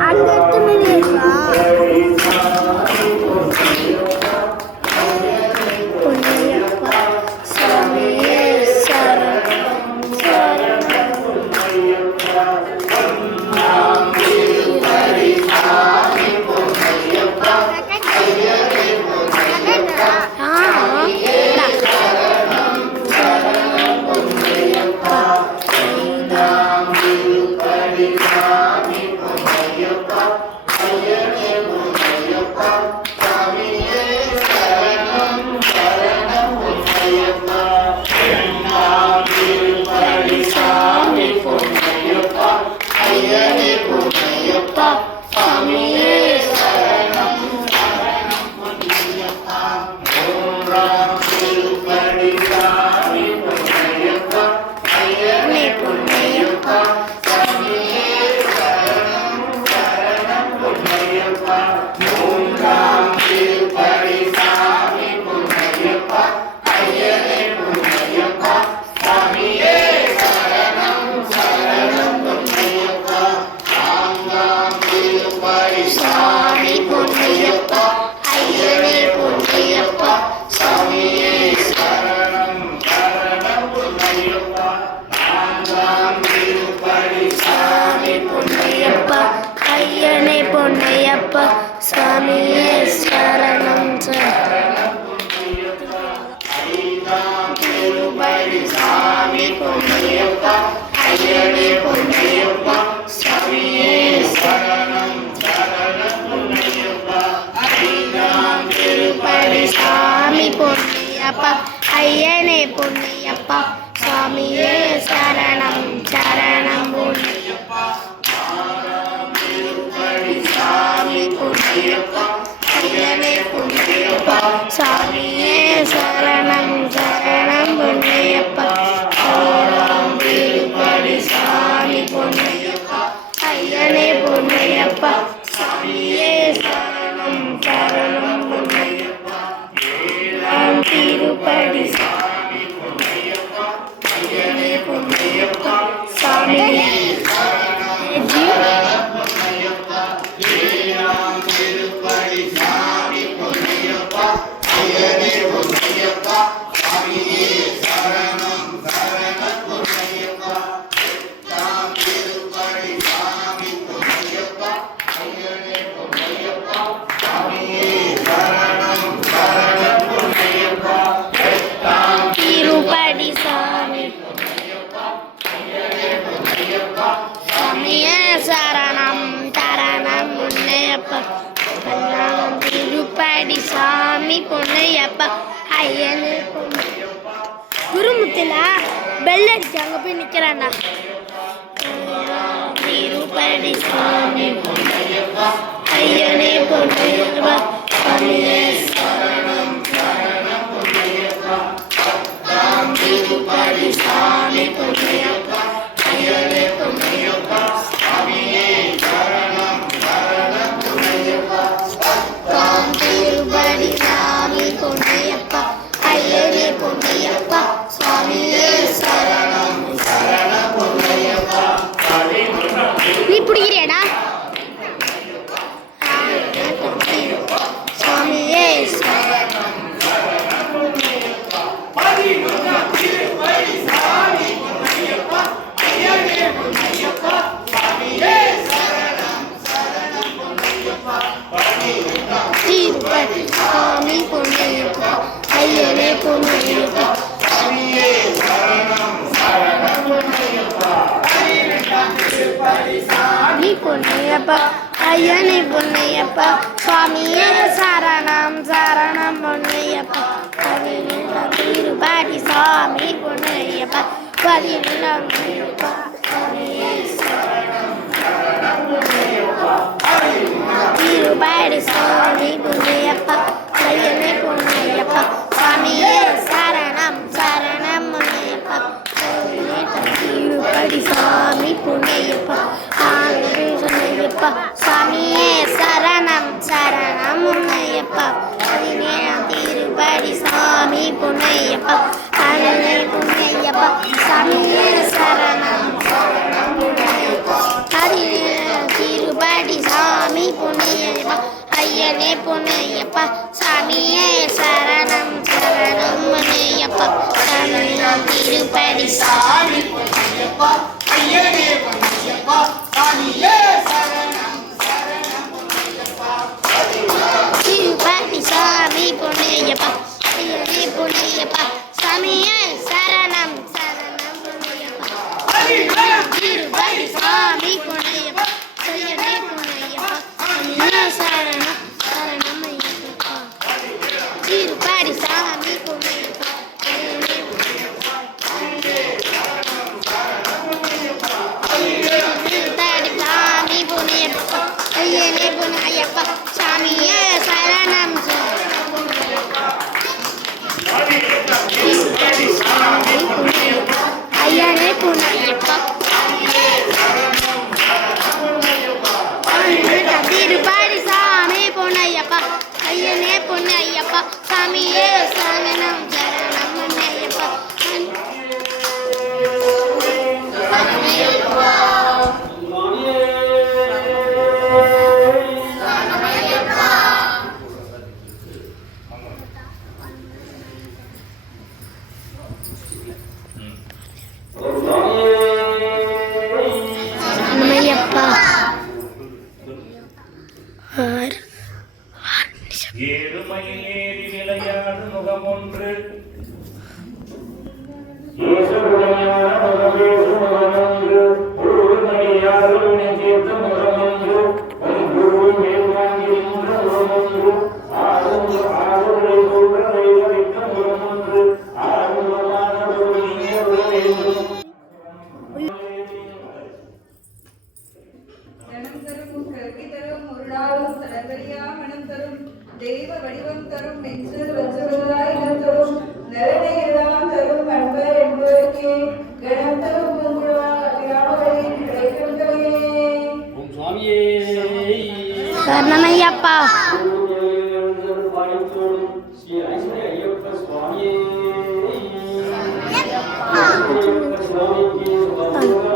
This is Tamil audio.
அங்க எடுத்து பொன்னையப்பா சாமியே சரணம் திருப்பதி சாமி பொன்னையப்பா ஐயனே பொன்னையப்பா சாமியே சரணம் சரணம் பொன்னையப்பா ஐந்தாம் திருப்பதி சாமி பொன்னையப்பா ஐயனே பொன்னையப்பா சாமியே சரணம் சரணம் பொன்னையப்பா சாமி பொன்னையப்பா ஐயனே பொன்னையப்பா சாமியே சரணம் சரணம் பொன்னையப்பா ஆறாம் திருப்பதி சாமி பொன்னையப்பா ஐயனே பொன்னையப்பா சாமியே சரணம் சரணம் பொன்னையப்பா ஏழாம் திருப்பதி சாமி பொன்னையப்பா ஐயனே பொன்னையப்பா சாமியே திருப்பதி சாமி பொன்னையப்பா ஐயனே பொன்னையப்பா குருமுத்துல பெல் அடிச்சு அங்க போய் நிக்கிறான்டா திருப்பதி சாமி பொன்னையப்பா ஐயனே பொன்னையப்பா சாமியே சரணம் சரணம் பொன்னையப்பா திருப்பதி சாமி பொன்னையப்பா ஐயனே பொன்னையப்பா சாமியே சரணம் சரணம் பொன்னையப்பா திருப்பதி சாமி பொன்னையப்பா ஐயனே பொன்னையப்பா சாமியே சரணம் சரணம் பொன்னையப்பா நீ பிடிக்கிறியாடா சாமியே சரணம் சரணம் பொன்னையப்பா திருப்பதி சாமி பொன்னையப்பா ஐயனே பொன்னையப்பா சாமியே சரணம் சரணம் பொன்னையப்பா திருப்பதி சாமி பொன்னையப்பா ஐயனே பொன்னையப்பா சாமியே சரணம் சரணம் பொன்னையப்பா திருப்பதி சாமி பொன்னையப்பா ஐயனே பொன்னையப்பா சாமியே சரணம் சரணம் பொன்னையப்பா திருப்பதி சாமி பொன்னையப்பா பதினெட்டாம் பொன்னையப்பா சாமியே சரணம் சரணம் பொன்னையப்பா திருப்பதி சாமி பொன்னையப்பா ஐயனே பொன்னையப்பா சாமியே சரணம் சரணம் பொன்னையப்பா திருப்பதி சாமி பொன்னையப்பா ஆஞ்சநேய பொன்னையப்பா சாமியே சரணம் சரணம் பொன்னையப்பா திருப்பதி சாமி பொன்னையப்பா ஐயனே பொன்னையப்பா சாமியே சரணம் சரணம் பொன்னையப்பா ஐயனே பொன்னையப்பா சாமியே சரணம் சரணம் பொன்னையப்பா சரணம் திருப்பதி சாமி பொன்னையப்பா ஐயனே பொன்னையப்பா சாமியே சரணம் சரணம் பொன்னையப்பா திருப்பதி சாமி பொன்னையப்பா ஐயனே பொன்னையப்பா சாமியே சரணம் சரணம் பொன்னையப்பா திருப்பதி சாமி பொன்னையப்பா ஐயனே பொன்னையப்பா சாமியே சரணம் சரணம் ஐயப்பா திருப்பதி சாமி பொன்னையப்பா ஐயனே திருப்பதி சாமி பொன்னையப்பா ஐயனே பொன்னையப்பா சாமியே சரணம் சரணம் ஐயனே பொன்னையப்பா திருப்பதி சாமி பொன்னையப்பா ஐயனே பொன்னையப்பா சாமியே சரணம் சரணம் பொன்னையப்பா சரணமையப்பா ஏறுமையில் ஏறி விளையாடு முகமொன்று தனம் தரும் கல்வி தரும் ஒரு நாளும் தளர்வரியா மனம் தரும் தெய்வ வடிவம் தரும் நெஞ்சில் வஞ்சவராய் இடம் தரும் நலனை எல்லாம் தரும் அன்பர் என்பவருக்கே கணம் தரும் விராமகளின் கிடைக்கின்றே ஓம் சுவாமியே சரணமையப்பா ஸ்ரீ ஐஸ்வர்ய ஐயப்ப சுவாமியே சுவாமிக்கு